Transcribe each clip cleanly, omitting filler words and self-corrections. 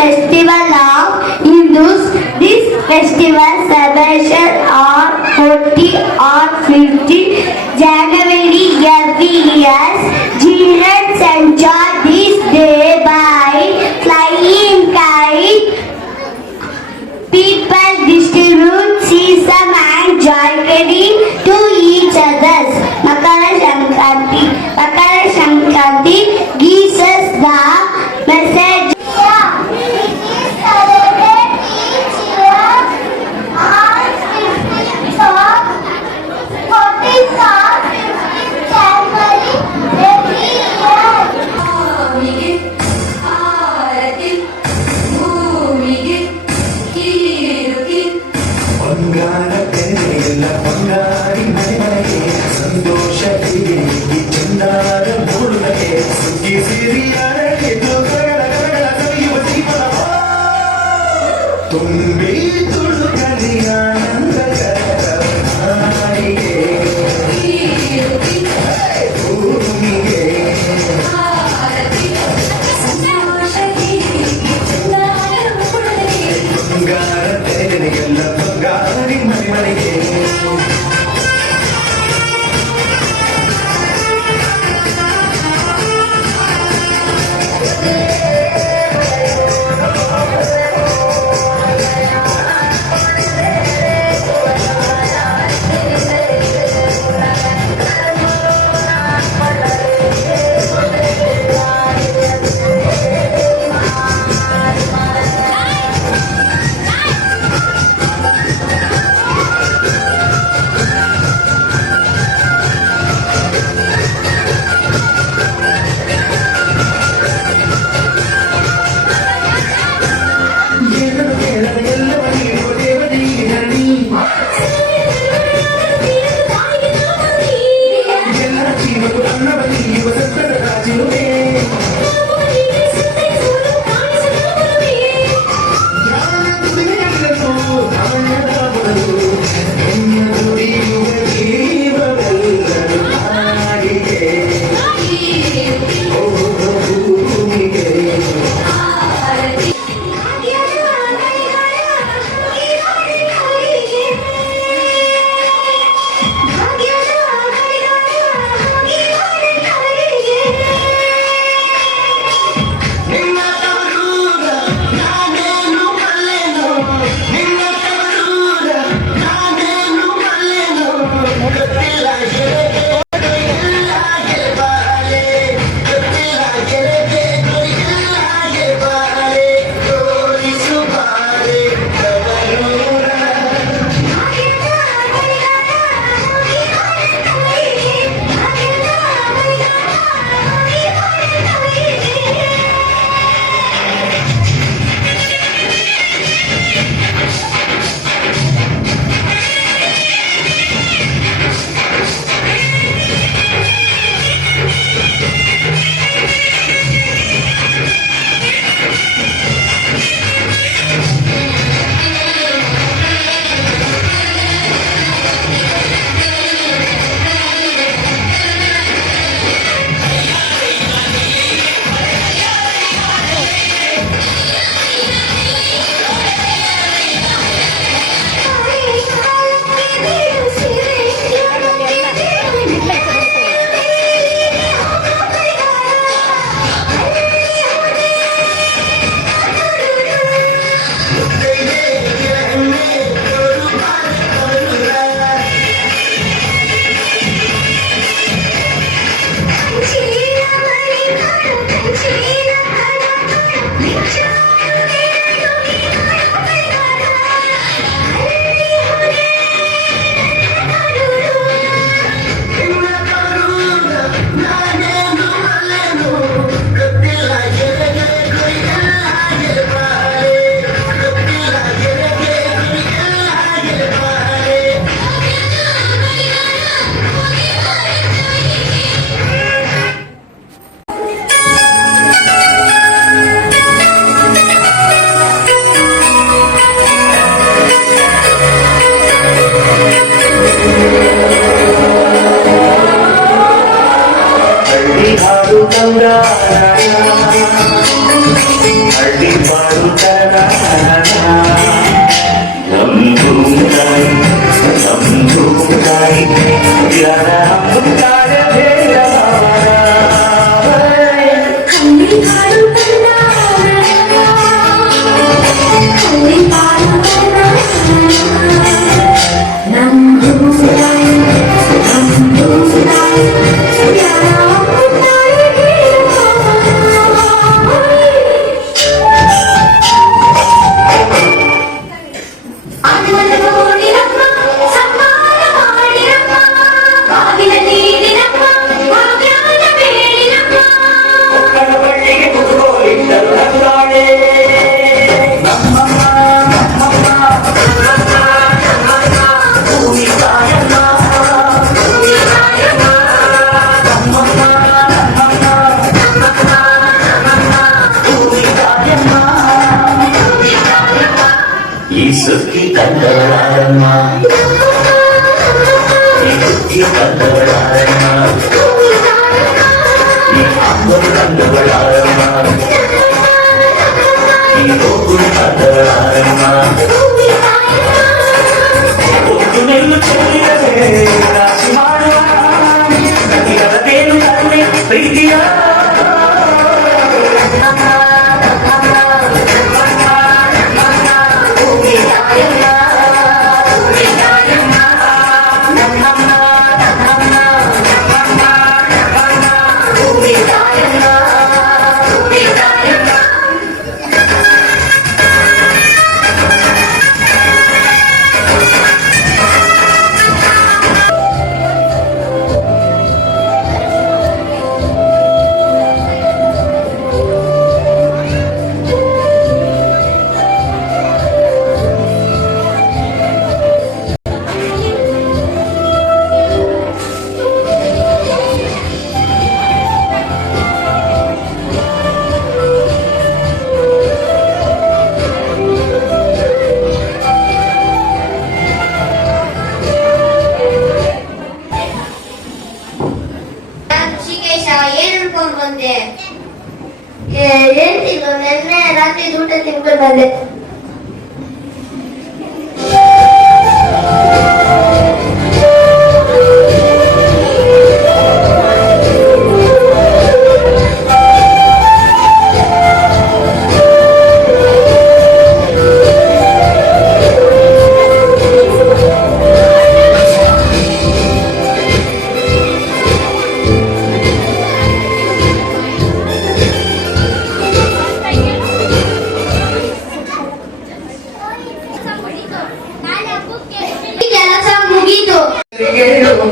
Festival of Hindus. This festival celebration on 40 or 50 January every year. Children enjoy this day by flying kite. People distribute sesame and joy candy to each other. Makara Sankranti gives us the message. ಹಳ್ಳಿ ಮಾಡುತ್ತಾರ ನಮ್ದು ತಾಯಿ ಯಾರ ತಾಳೆ ಬೇಡ ಸುಖಿ ಕಂದವಳಾರಮ್ಮ ಈ ಸುಖಿ ಕಂದವಳಾರಮ್ಮ ಈ ಅಮ್ಮರು ಕಂದವಳಾರಮ್ಮ ಈ ಹೋಗುರು ಕಂದವಳಾರಮ್ಮ ಒಂದು ನೆಲ್ಲು ಚೆಲ್ಲಿರದೆ ರಾಶಿ ಮಾಡುವ ನದಿಗರದೇನು ಕರುಣೆ ಪ್ರೀತಿಯ ಏನಿಲ್ಲ ನೆನ್ನೆ ರಾತ್ರಿ ಊಟ ತಿನ್ಕೊಂಡು ಬಂದೆ.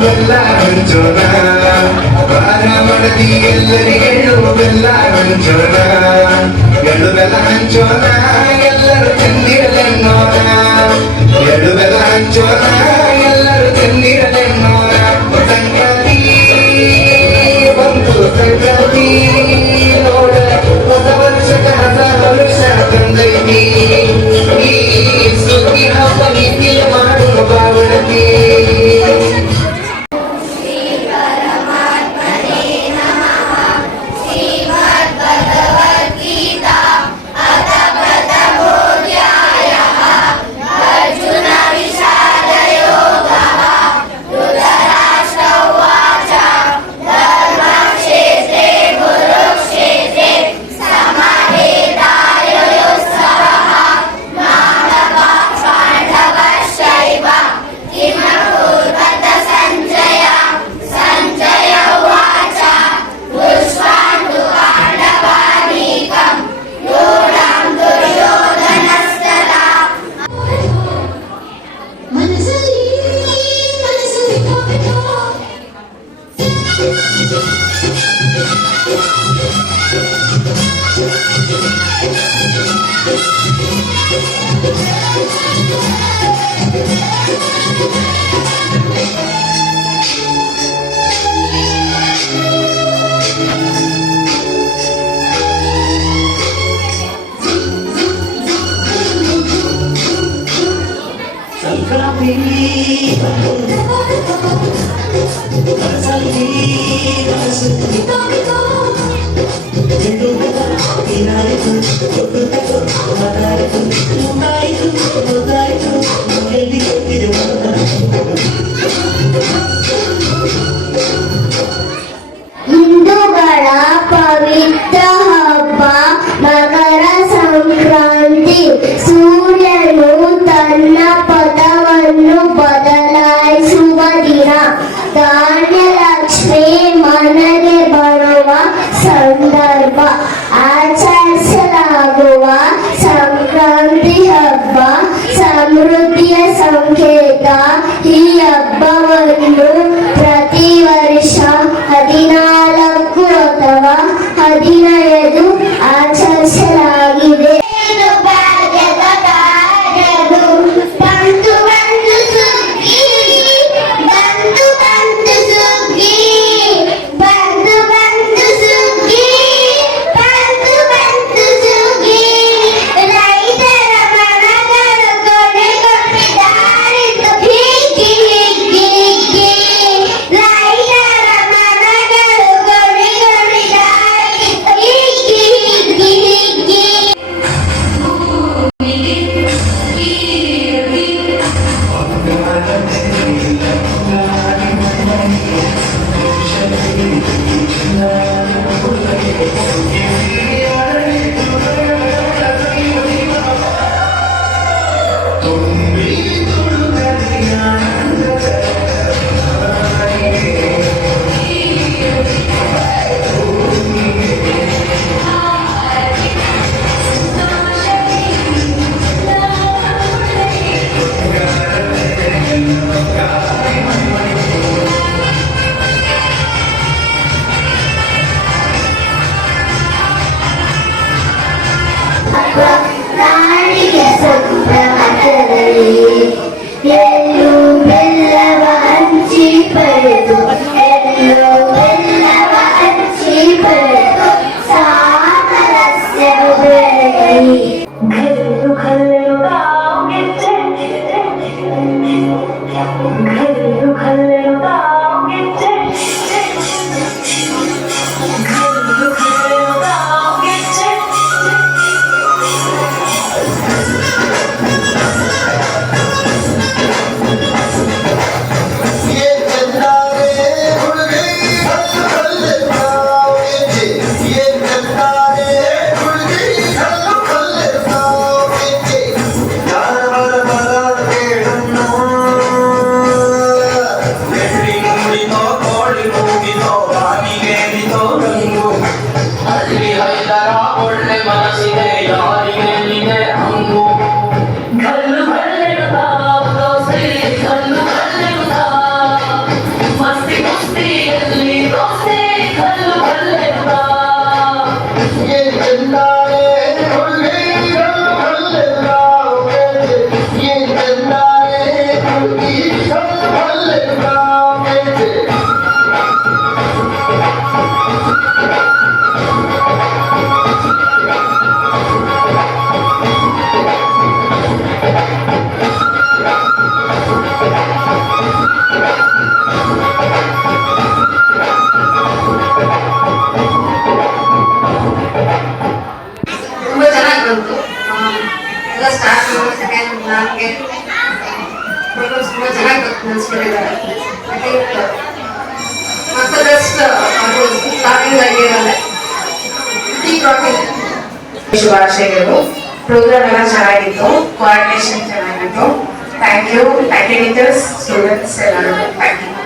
ಬೆಲ್ಲ ಹಂಚೋಣ ಬಾರ ಮಡದಿ ಎಲ್ಲರಿಗೆಳು ಬೆಲ್ಲ ಹಂಚೋಣ ಎಳ್ಳು ಬೆಲ್ಲ ಹಂಚೋಣ ಎಲ್ಲರೂ ತಿಂದಿರಲೆನ್ನೋಣ ಎಳ್ಳು ಬೆಲ್ಲ ಹಂಚೋಣ ಎಲ್ಲರೂ ತಿಂದಿರಲೆನ್ನೋಣ ಸಂಗತಿ ಬಂತು ಸಂಗತಿ ನೋಡ ಹೊಸ ವರ್ಷದ ಹೊಸ ವರ್ಷ ತಂದೈತಿ ಈ ಸುಗ್ಗಿ ಹಬ್ಬ ನೀತಿ ಮಾಡುವ ಬಾವಣತಿ ಸಂಕ್ರಾಂತಿ ಹಿಂದೂಗಳ ಪವಿತ್ರ ಹಬ್ಬ ಮಕರ ಸಂಕ್ರಾಂತಿ. ಸೂರ್ಯನು ತನ್ನ ಪದವನ್ನು ಬದಲಾಯಿಸುವ ದಿನ. ಧಾನ್ಯಲಕ್ಷ್ಮಿ ಮನೆಗೆ ಬರುವ ಸಂದರ್ಭ. ಆಚರಿಸಲಾಗುವ ಸಂಕ್ರಾಂತಿ ಹಬ್ಬ ಸಮೃದ್ಧಿಯ ಸಂಕೇತ. ಈ ಹಬ್ಬವನ್ನು ಪ್ರತಿ ವರ್ಷ 14 ಅಥವಾ 15 ಆಚರಿಸಲಾಗಿದೆ. ಪ್ರಾಣಿಗೆ ಸಂಭ್ರಮದಲ್ಲಿ ಎಳ್ಳು ಬೆಲ್ಲವ ಹಂಚಿ ಪಡೆದು, ಎಳ್ಳು ಬೆಲ್ಲವ ಹಂಚಿ ಪಡೆದು ಸಾಮರಸ್ಯ ಬೆಳೆಯಲಿ. घरेलू घरेलू गाँव के घरेलू घरेलू गाँव के घरेलू घरेलू गाँव के ये चंदा रे हुड़गी हल्ले गाँव ये चंदा रे हुड़गी हल्ले गाँव यार बर बर केळನ್ನು ಬೆಳ್ಳಿ ಮೂಡಿತೋ ಕೋಳಿ ಮೂಗಿತೋ ಬಾನಿಗೇರಿತೋ ರಂಗು ಅಲ್ಲಿ ಹೈದರ ಒಳ್ಳೆ ಮನಸ್ಸಿದೆ ಯಾರಿಗೇನಿದೆ ಹಂಗು घरेलू घरेलू गाँव दोस्ती घरेलू घरेलू गाँव मस्ती मस्ती गली दोस्ती घरेलू घरेलू गाँव ये चंदा रे हुड़गी हल्ले गाँव ये चंदा रे हुड़गी हल्ले गाँव ತುಂಬ ಚೆನ್ನಾಗಿ ಬಂತು. ಎಲ್ಲ ಸ್ಟಾರ್ಟ್ ಸೆಕೆಂಡ್ ನನಗೆ ಪ್ರೋಗ್ರಾಮ್ಸ್ ತುಂಬ ಚೆನ್ನಾಗಿ ನಡೆಸ್ಕೊಟ್ಟಿದ್ದಾರೆ. ಐ ಥಿಂಕ್ ಮತ್ತು ಬೆಸ್ಟ್ ಅದು ಸ್ಟಾರ್ಟಿಂಗ್ ಆಗಿರೋದೆ ಶುಭಾಶಯಗಳು. ಪ್ರೋಗ್ರಾಮ್ ಎಲ್ಲ ಚೆನ್ನಾಗಿತ್ತು, ಕೋಆರ್ಡಿನೇಷನ್ ಚೆನ್ನಾಗಿತ್ತು. ಥ್ಯಾಂಕ್ ಯು ಟೀಚರ್ಸ್, ಸ್ಟೂಡೆಂಟ್ಸ್ ಎಲ್ಲರೂ ಥ್ಯಾಂಕ್ ಯು.